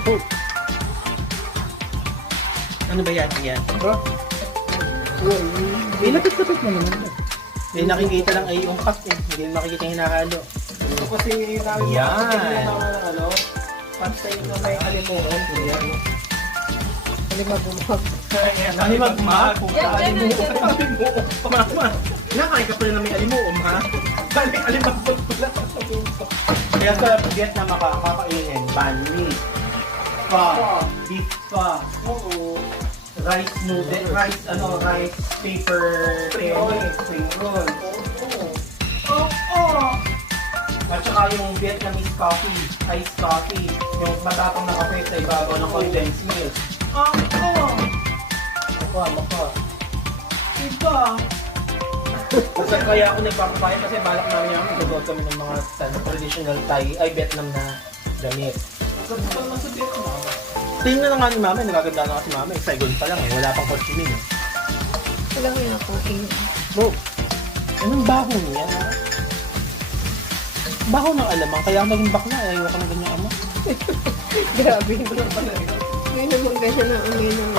Opo. Ano ba yan? Yan. May lapit-lapit na naman. May nakikita lang ay yung cup eh. Hindi nakikita yung hinahalo. Ito kasi namin Yan. ano, pantay na may alimuon. Yan. Alimag-umag. Alimag-umag? Alimuon. Mama, nakain ka pala na may alimuon, ha? Alimag-umag pala. Kaya sa Vietnam kakainin, banh mi, pho, beef pho, rice noodle, rice paper, spring roll. At saka yung Vietnamese coffee, iced coffee, yung matapang na kape sa ibabaw ng condensed milk. Baka. Iba. Kung kaya ako nagpapapaya kasi balak namin yung magagawa kami ng mga traditional Thai, Vietnam na damit. Tingnan na nga ni Mama, nagaganda na kasi Mama, Saigon pa lang eh, wala pang Ho Chi Minh eh. Wala ko yung ako. Bro, anong baho niya? Baho ng alamang, kaya ako naging bakla, ayaw ka na ganyan ama. Grabe. Ngayon naman kasi na amoy ng